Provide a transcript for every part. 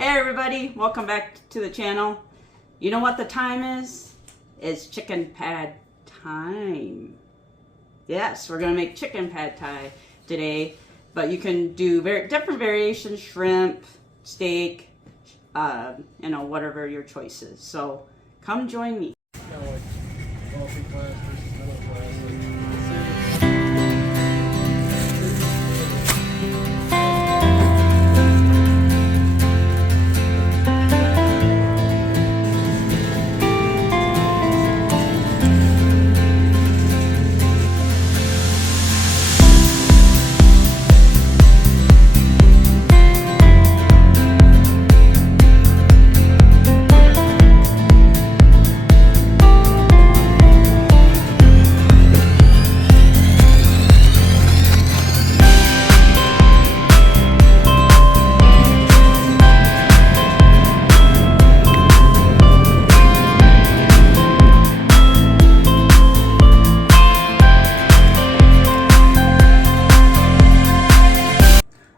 Hey everybody, welcome back to the channel. You know what the time is? It's chicken pad time. Yes, we're gonna make chicken pad thai today, but you can do different variations, shrimp, steak, whatever your choice is. So come join me. Kind of like wealthy class versus middle class.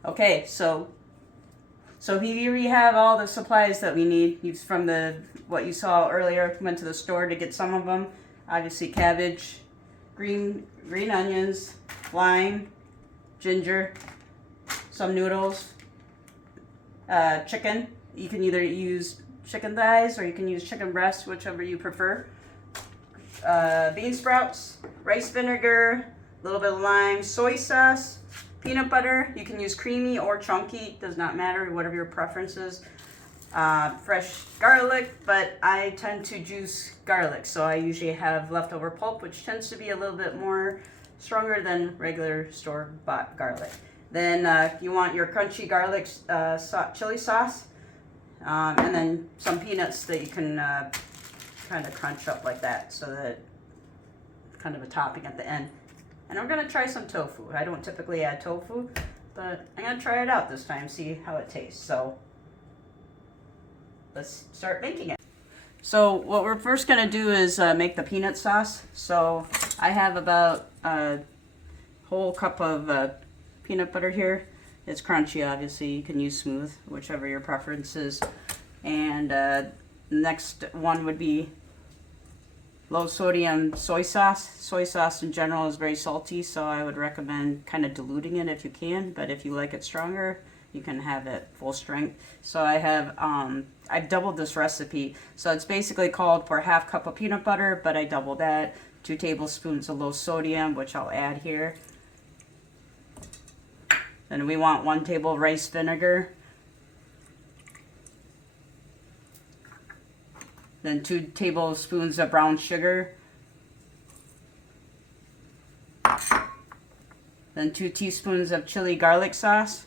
Okay, so here we have all the supplies that we need. From what you saw earlier, went to the store to get some of them. Obviously cabbage, green onions, lime, ginger, some noodles, chicken. You can either use chicken thighs or you can use chicken breast, whichever you prefer. Bean sprouts, rice vinegar, a little bit of lime, soy sauce, peanut butter. You can use creamy or chunky, does not matter, whatever your preference is. Fresh garlic, but I tend to juice garlic, so I usually have leftover pulp, which tends to be a little bit more stronger than regular store-bought garlic. Then you want your crunchy garlic chili sauce, and then some peanuts that you can kind of crunch up like that, so that kind of a topping at the end. And I'm gonna try some tofu. I don't typically add tofu, but I'm gonna try it out this time, see how it tastes. So let's start making it. So what we're first gonna do is make the peanut sauce. So I have about a whole cup of peanut butter here. It's crunchy, obviously. You can use smooth, whichever your preference is. And next one would be low sodium soy sauce. Soy sauce in general is very salty, so I would recommend kind of diluting it if you can, but if you like it stronger, you can have it full strength. So I have, I've doubled this recipe. So it's basically called for a half cup of peanut butter, but I doubled that. 2 tablespoons of low sodium, which I'll add here. Then we want 1 table rice vinegar. Then 2 tablespoons of brown sugar. Then 2 teaspoons of chili garlic sauce.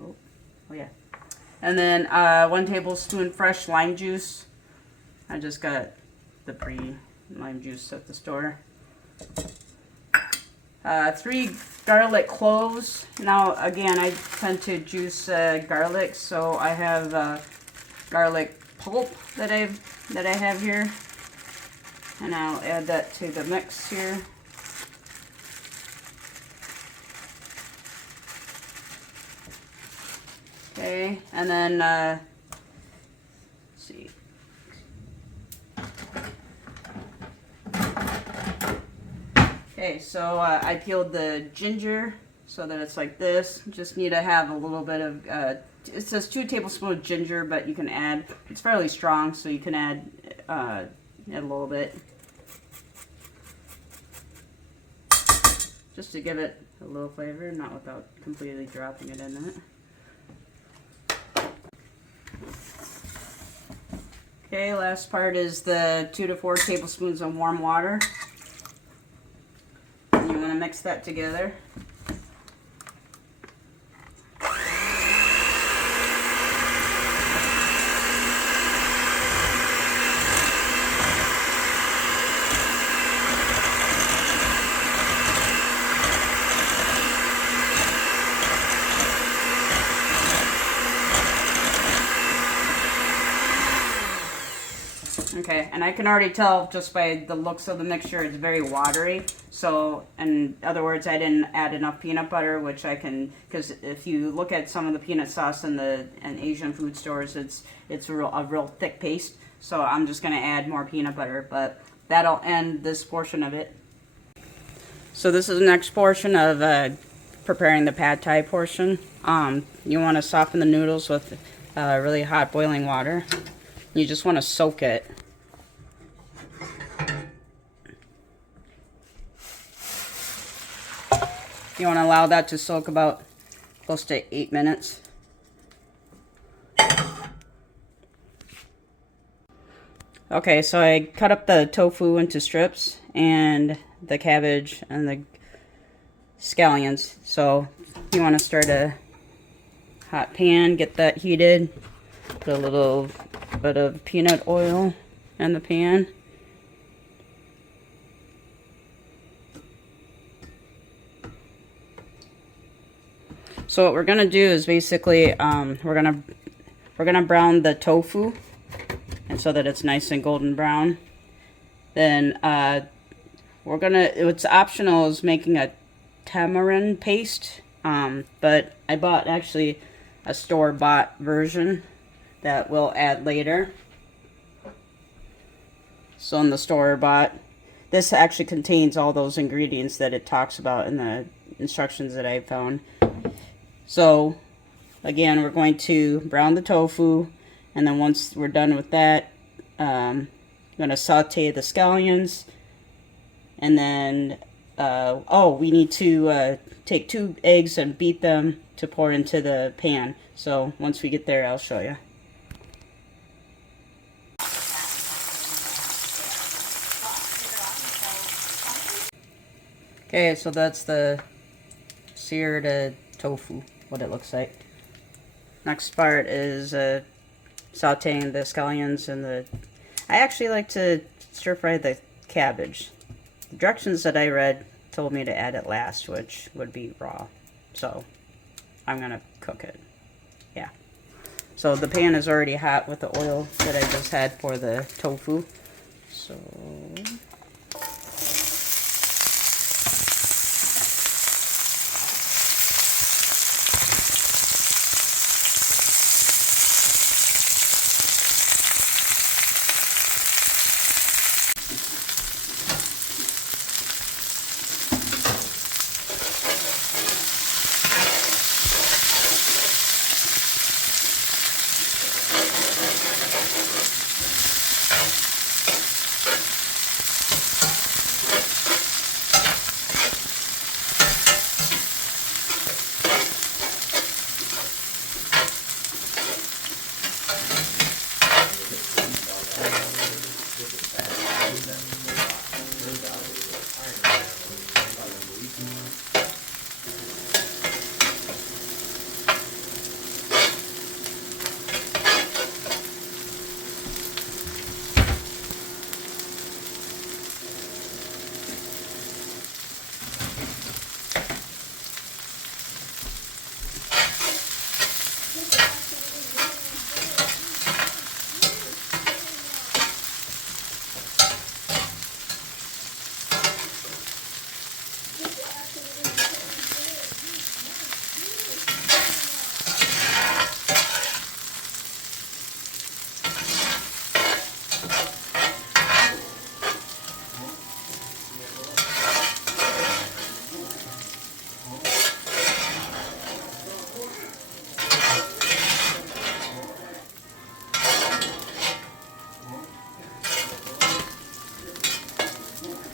Oh yeah. And then 1 tablespoon fresh lime juice. I just got the pre-lime juice at the store. 3 garlic cloves. Now again, I tend to juice garlic, so I have garlic pulp that I have here, and I'll add that to the mix here. Okay, and then let's see. Okay, so I peeled the ginger so that it's like this. Just need to have a little bit of, it says 2 tablespoons of ginger, but you can add, it's fairly strong, so you can add a little bit. Just to give it a little flavor, not without completely dropping it in it. Okay, last part is the 2 to 4 tablespoons of warm water. You want to mix that together. Okay, Okay, and I can already tell just by the looks of the mixture, it's very watery. So, in other words, I didn't add enough peanut butter, which I can, because if you look at some of the peanut sauce in Asian food stores, it's a real thick paste. So I'm just gonna add more peanut butter, but that'll end this portion of it. So this is the next portion of preparing the pad thai portion. You want to soften the noodles with really hot boiling water. You just want to soak it. You want to allow that to soak about close to 8 minutes. Okay, so I cut up the tofu into strips and the cabbage and the scallions. So you want to start a hot pan, get that heated, put a little bit of peanut oil in the pan. So what we're gonna do is basically we're gonna brown the tofu, and so that it's nice and golden brown. Then it's optional is making a tamarind paste, but I bought actually a store-bought version that we'll add later. So in the store-bought, this actually contains all those ingredients that it talks about in the instructions that I found. So again, we're going to brown the tofu, and then once we're done with that, I'm going to saute the scallions, and then we need to take 2 eggs and beat them to pour into the pan. So once we get there, I'll show you. Okay, so that's the seared tofu, what it looks like. Next part is sauteing the scallions and I actually like to stir fry the cabbage. The directions that I read told me to add it last, which would be raw. So I'm gonna cook it. Yeah. So the pan is already hot with the oil that I just had for the tofu. So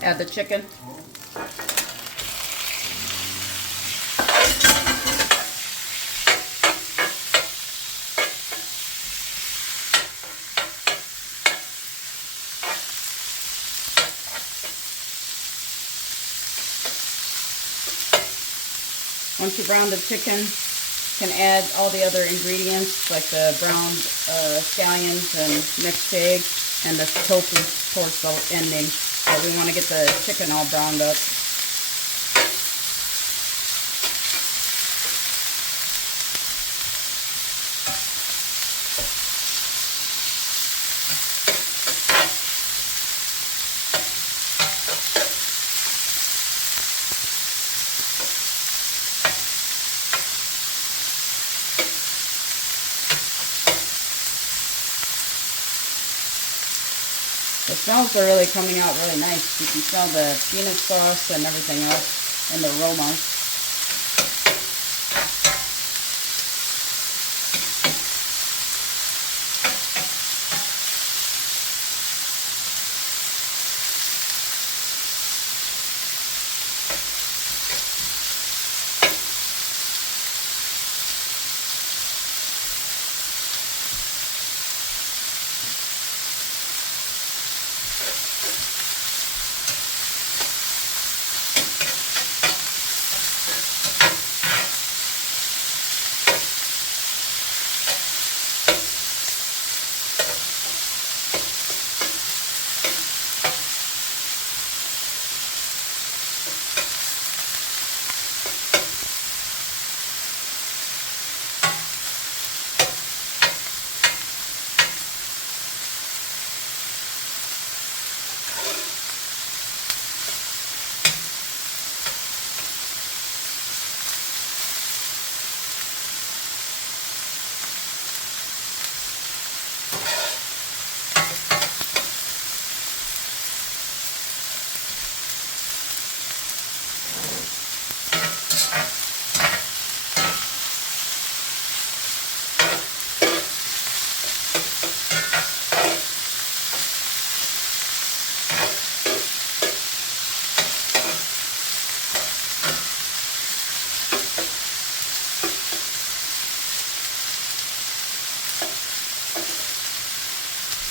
add the chicken. Once you brown the chicken, you can add all the other ingredients like the browned scallions and mixed egg and the tofu towards the ending. But we want to get the chicken all browned up. The smells are really coming out really nice. You can smell the peanut sauce and everything else and the aroma.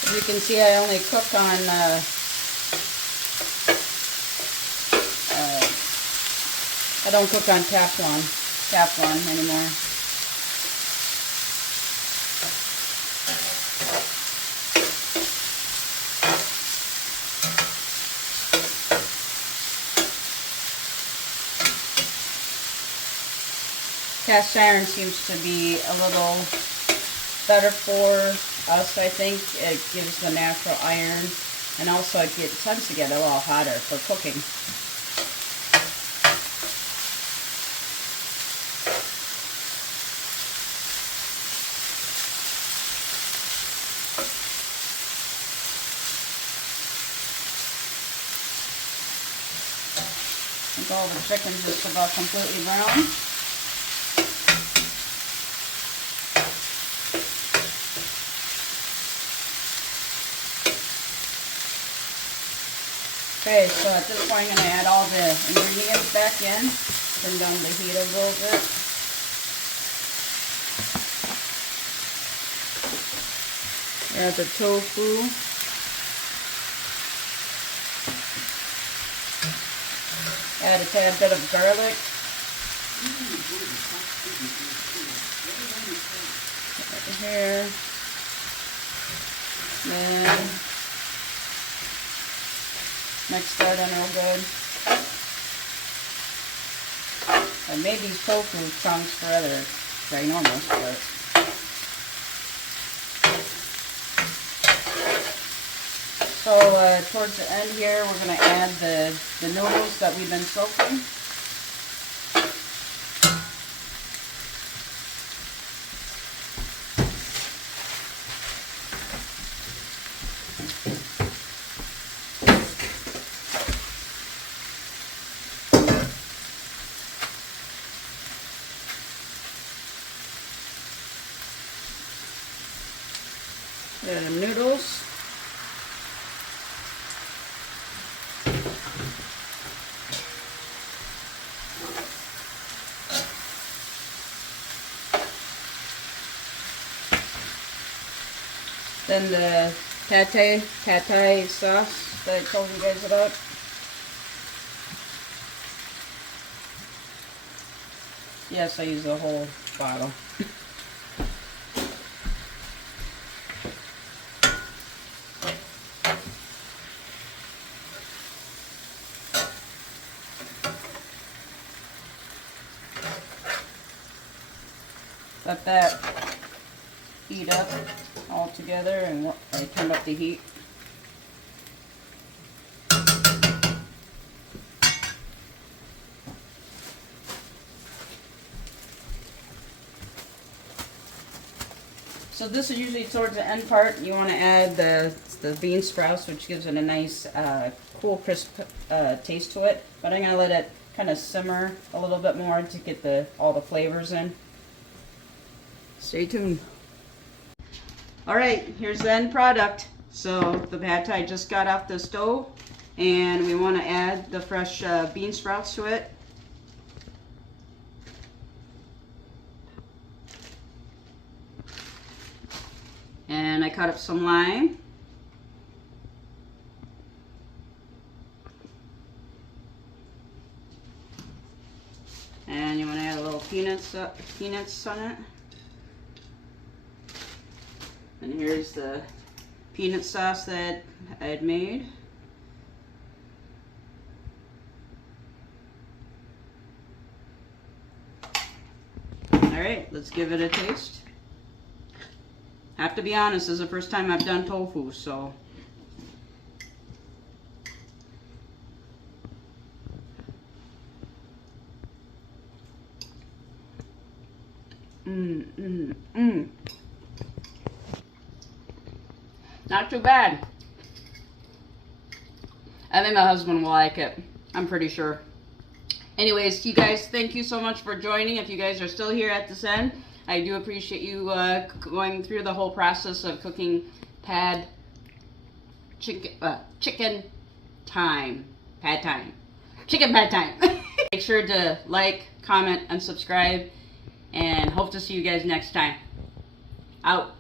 As you can see, I only cook on I don't cook on Teflon anymore. Cast iron seems to be a little better for us, I think. It gives the natural iron, and also it tends to get a little hotter for cooking. I think all the chicken's just about completely brown. Okay, so at this point I'm going to add all the ingredients back in. Turn down the heat a little bit. Add the tofu. Add a tad bit of garlic. Right here. Then mix that in real good. I made these tofu chunks for other ginormous, but so towards the end here, we're going to add the noodles that we've been soaking. Noodles. Then the Tatai sauce that I told you guys about. Yes, I use the whole bottle. Let that heat up all together, and I turn up the heat. So this is usually towards the end part. You want to add the bean sprouts, which gives it a nice cool, crisp taste to it. But I'm going to let it kind of simmer a little bit more to get all the flavors in. Stay tuned. All right, here's the end product. So the pad thai just got off the stove, and we want to add the fresh bean sprouts to it. And I cut up some lime. And you want to add a little peanuts on it. And here's the peanut sauce that I had made. Alright, let's give it a taste. Have to be honest, this is the first time I've done tofu, so. Not too bad. I think my husband will like it. I'm pretty sure. Anyways, you guys, thank you so much for joining. If you guys are still here at this end, I do appreciate you going through the whole process of cooking pad chicken time. Make sure to like, comment, and subscribe, and hope to see you guys next time. Out.